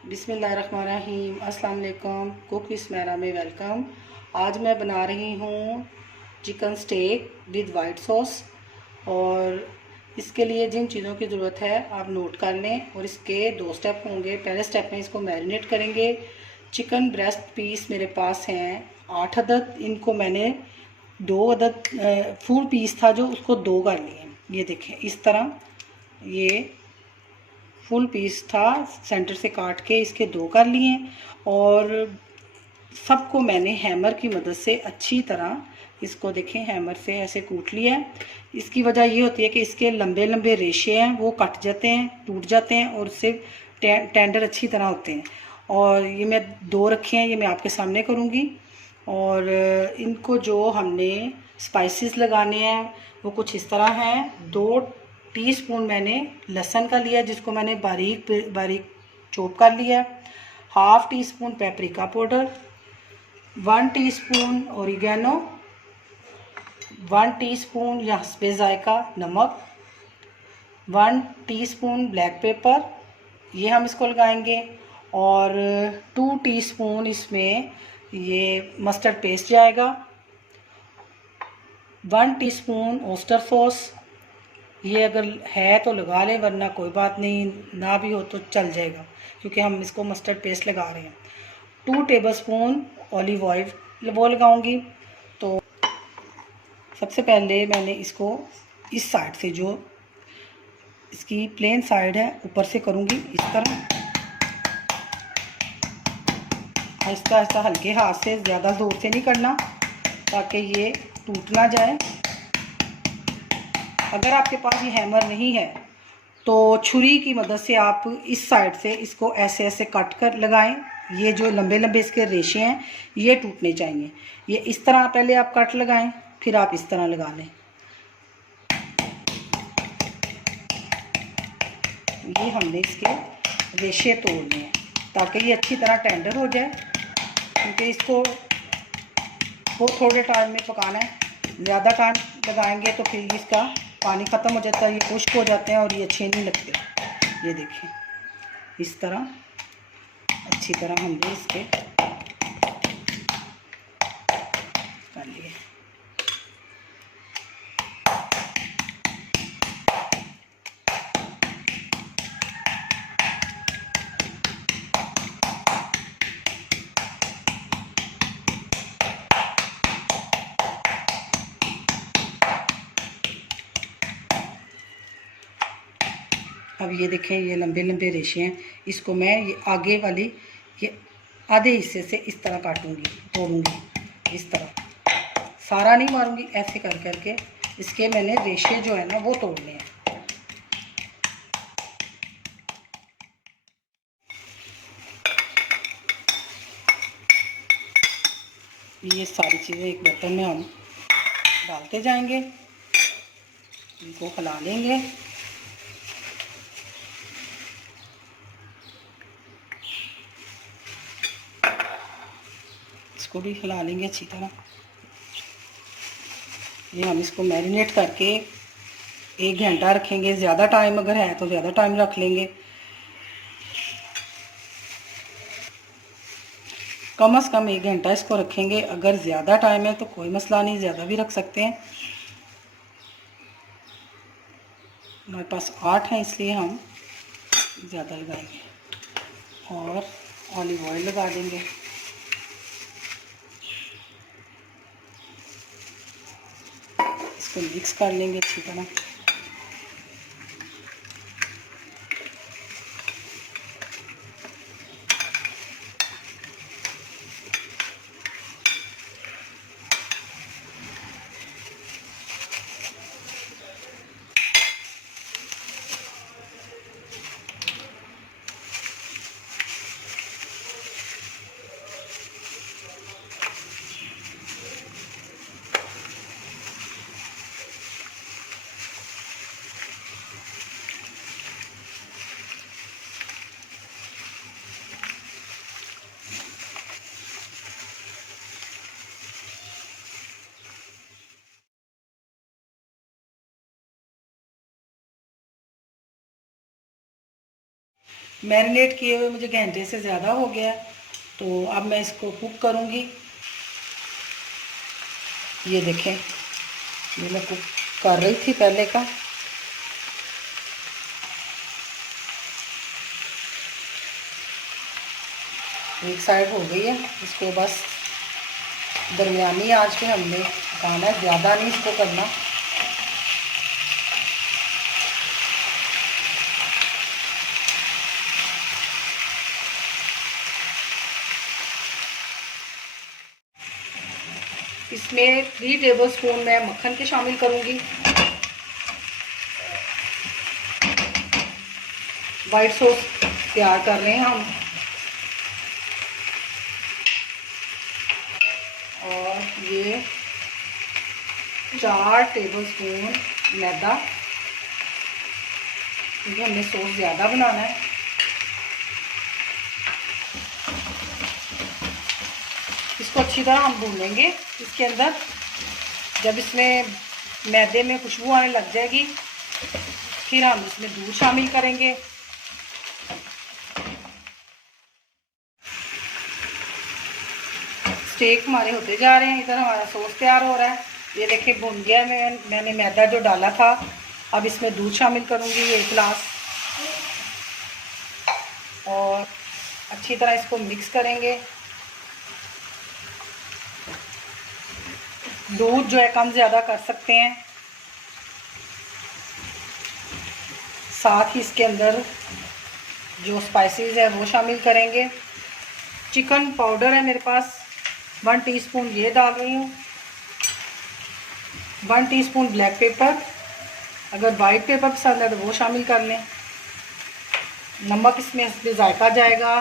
बिस्मिल्लाहिर्रहमानिर्रहीम। अस्सलाम वालेकुम। कुक विद स्मैरा में वेलकम। आज मैं बना रही हूँ chicken steak with white sauce. और इसके लिए जिन चीज़ों की ज़रूरत है आप नोट कर लें। और इसके 2 स्टेप होंगे। पहले स्टेप में इसको मैरिनेट करेंगे। चिकन ब्रेस्ट पीस मेरे पास हैं 8 अदद। इनको मैंने 2 अदद फुल पीस था जो उसको 2 कर लिए। ये देखें इस तरह, ये फुल पीस था, सेंटर से काट के इसके 2 कर लिए। और सबको मैंने हैमर की मदद से अच्छी तरह, इसको देखें हैमर से ऐसे कूट लिया है। इसकी वजह ये होती है कि इसके लंबे लंबे रेशे हैं वो कट जाते हैं, टूट जाते हैं और उससे टेंडर अच्छी तरह होते हैं। और ये मैं 2 रखे हैं, ये मैं आपके सामने करूँगी। और इनको जो हमने स्पाइसेस लगाने हैं वो कुछ इस तरह हैं। 2 टीस्पून मैंने लहसुन का लिया जिसको मैंने बारीक बारीक चॉप कर लिया। Half tea spoon paprika powder, 1 teaspoon oregano, 1 teaspoon या हस्बे जायका नमक, 1 टीस्पून ब्लैक पेपर, ये हम इसको लगाएंगे। और 2 टीस्पून इसमें ये मस्टर्ड पेस्ट जाएगा, 1 टीस्पून ओस्टर सॉस। ये अगर है तो लगा लें, वरना कोई बात नहीं, ना भी हो तो चल जाएगा क्योंकि हम इसको मस्टर्ड पेस्ट लगा रहे हैं। 2 टेबलस्पून ऑलिव ऑयल वो लगाऊंगी। तो सबसे पहले मैंने इसको इस साइड से, जो इसकी प्लेन साइड है, ऊपर से करूंगी इस तरह, आहिस्ता आहिस्ता हल्के हाथ से, ज़्यादा ज़ोर से नहीं करना ताकि ये टूट ना जाए। अगर आपके पास ये हैमर नहीं है तो छुरी की मदद से आप इस साइड से इसको ऐसे ऐसे कट कर लगाएं। ये जो लंबे लंबे इसके रेशे हैं ये टूटने चाहिए। ये इस तरह पहले आप कट लगाएं, फिर आप इस तरह लगा लें। ये हमने इसके रेशे तोड़ने हैं ताकि ये अच्छी तरह टेंडर हो जाए, क्योंकि इसको वो थोड़े टाइम में पकाना है। ज़्यादा टाइम लगाएंगे तो फिर इसका पानी ख़त्म हो जाता है, ये खुश्क हो जाते हैं और ये अच्छे नहीं लगते। ये देखें इस तरह अच्छी तरह हमने इसके कर लिए। अब ये देखें ये लंबे लंबे रेशे हैं, इसको मैं ये आगे वाली ये आधे हिस्से से इस तरह काटूंगी, तोड़ूंगी इस तरह। सारा नहीं मारूंगी, ऐसे कर करके इसके मैंने रेशे जो है ना वो तोड़ने हैं। ये सारी चीज़ें एक बर्तन में हम डालते जाएंगे, इनको खिला लेंगे। इसको भी हिला लेंगे अच्छी तरह। ये हम इसको मैरिनेट करके 1 घंटा रखेंगे। ज़्यादा टाइम अगर है तो ज़्यादा टाइम रख लेंगे, कम से कम 1 घंटा इसको रखेंगे। अगर ज़्यादा टाइम है तो कोई मसला नहीं, ज़्यादा भी रख सकते हैं। हमारे पास 8 हैं इसलिए हम ज़्यादा लगाएंगे। और ऑलिव ऑयल लगा देंगे। इसको मिक्स कर लेंगे अच्छी तरह। मैरिनेट किए हुए मुझे घंटे से ज़्यादा हो गया, तो अब मैं इसको कुक करूँगी। ये देखें, ये मैं कुक कर रही थी पहले का। एक साइड हो गई है, इसको बस दरमियानी आंच पे हमने पकाना है, ज़्यादा नहीं इसको करना। इसमें 3 टेबलस्पून मैं मक्खन के शामिल करूँगी। वाइट सॉस तैयार कर रहे हैं हम। और ये 4 टेबलस्पून मैदा, क्योंकि हमने सॉस ज़्यादा बनाना है। इसको अच्छी तरह हम भूनेंगे। इसके अंदर जब इसमें मैदे में खुशबू आने लग जाएगी, फिर हम इसमें दूध शामिल करेंगे। स्टेक हमारे होते जा रहे हैं, इधर हमारा सॉस तैयार हो रहा है। ये देखिए भुन गया। मैंने मैदा जो डाला था, अब इसमें दूध शामिल करूँगी 1 गिलास, और अच्छी तरह इसको मिक्स करेंगे। दूध जो है कम ज़्यादा कर सकते हैं। साथ ही इसके अंदर जो स्पाइसेस है वो शामिल करेंगे। चिकन पाउडर है मेरे पास 1 टीस्पून, ये डाल रही हूँ। 1 टीस्पून ब्लैक पेपर, अगर वाइट पेपर पसंद है तो वो शामिल कर लें। नमक इसमें जायका जाएगा।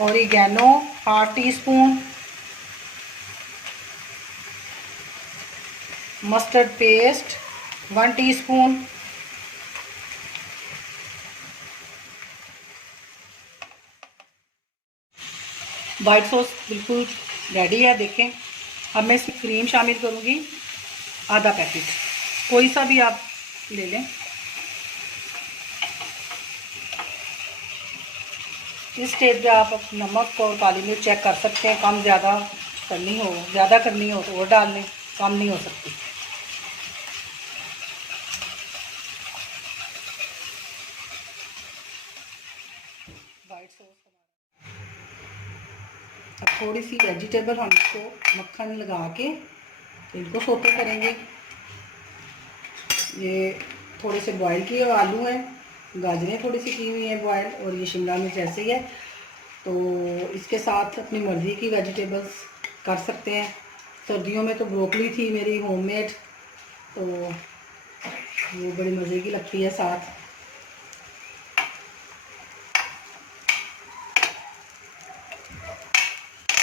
Oregano 1/2 teaspoon, mustard paste 1 teaspoon, white sauce बिल्कुल रेडी है। देखें, अब मैं इसमें क्रीम शामिल करूँगी, आधा पैकेट, कोई सा भी आप ले लें। इस स्टेज पे आप नमक और काली मिर्च चेक कर सकते हैं, कम ज़्यादा करनी हो तो वो डाल लें, कम नहीं हो सकती। वाइट सॉस, अब थोड़ी सी वेजिटेबल हम इसको मक्खन लगा के इनको सोते करेंगे। ये थोड़े से बॉयल किए हुए आलू हैं, गाजरें थोड़ी सी की हुई हैं बॉयल, और ये शिमला मिर्च ऐसे ही है। तो इसके साथ अपनी मर्ज़ी की वेजिटेबल्स कर सकते हैं। सर्दियों में तो ब्रोकली थी मेरी होममेड, तो वो बड़ी मज़े की लगती है। साथ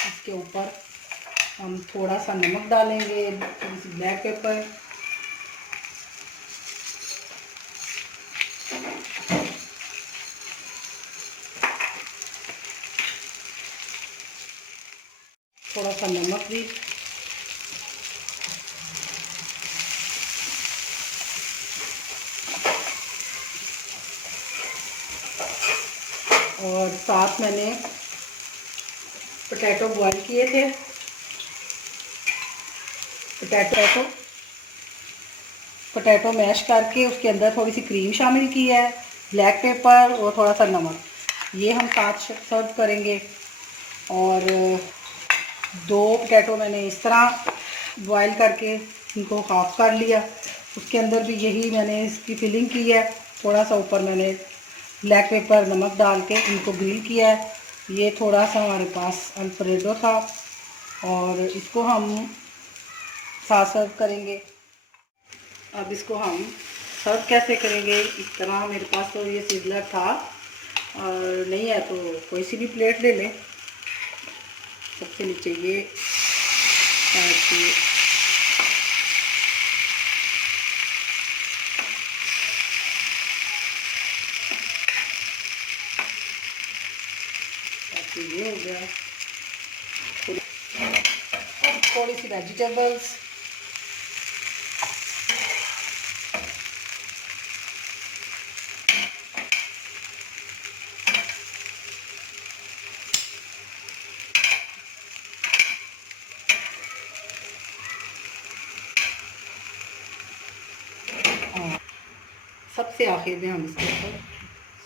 इसके ऊपर हम थोड़ा सा नमक डालेंगे, थोड़ी सी ब्लैक पेपर, थोड़ा सा नमक भी, और साथ मैंने पोटैटो बॉईल किए थे। पोटैटो मैश करके उसके अंदर थोड़ी सी क्रीम शामिल की है, ब्लैक पेपर और थोड़ा सा नमक, ये हम साथ सर्व करेंगे। और 2 पोटैटो मैंने इस तरह बॉईल करके इनको हाफ कर लिया, उसके अंदर भी यही मैंने इसकी फिलिंग की है। थोड़ा सा ऊपर मैंने ब्लैक पेपर नमक डाल के इनको ग्रिल किया है। ये थोड़ा सा हमारे पास अल्फ्रेडो था, और इसको हम साथ सर्व करेंगे। अब इसको हम सर्व कैसे करेंगे, इस तरह मेरे पास तो ये सिजलर था, और नहीं है तो कोई सी भी प्लेट ले लें। सबसे नीचे ये ऐसे ये हो गया। थोड़ी सी वेजिटेबल्स, सबसे आखिर में हम इसके ऊपर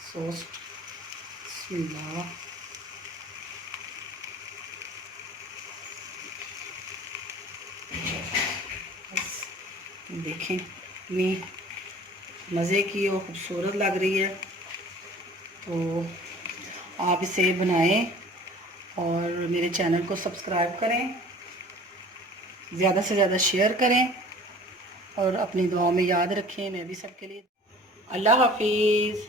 सॉस बिस्मिल्लाह देखें इतनी मज़े की और ख़ूबसूरत लग रही है। तो आप इसे बनाएं और मेरे चैनल को सब्सक्राइब करें, ज़्यादा से ज़्यादा शेयर करें और अपनी दुआओं में याद रखें। मैं भी सबके लिए। अल्लाह हाफिज़।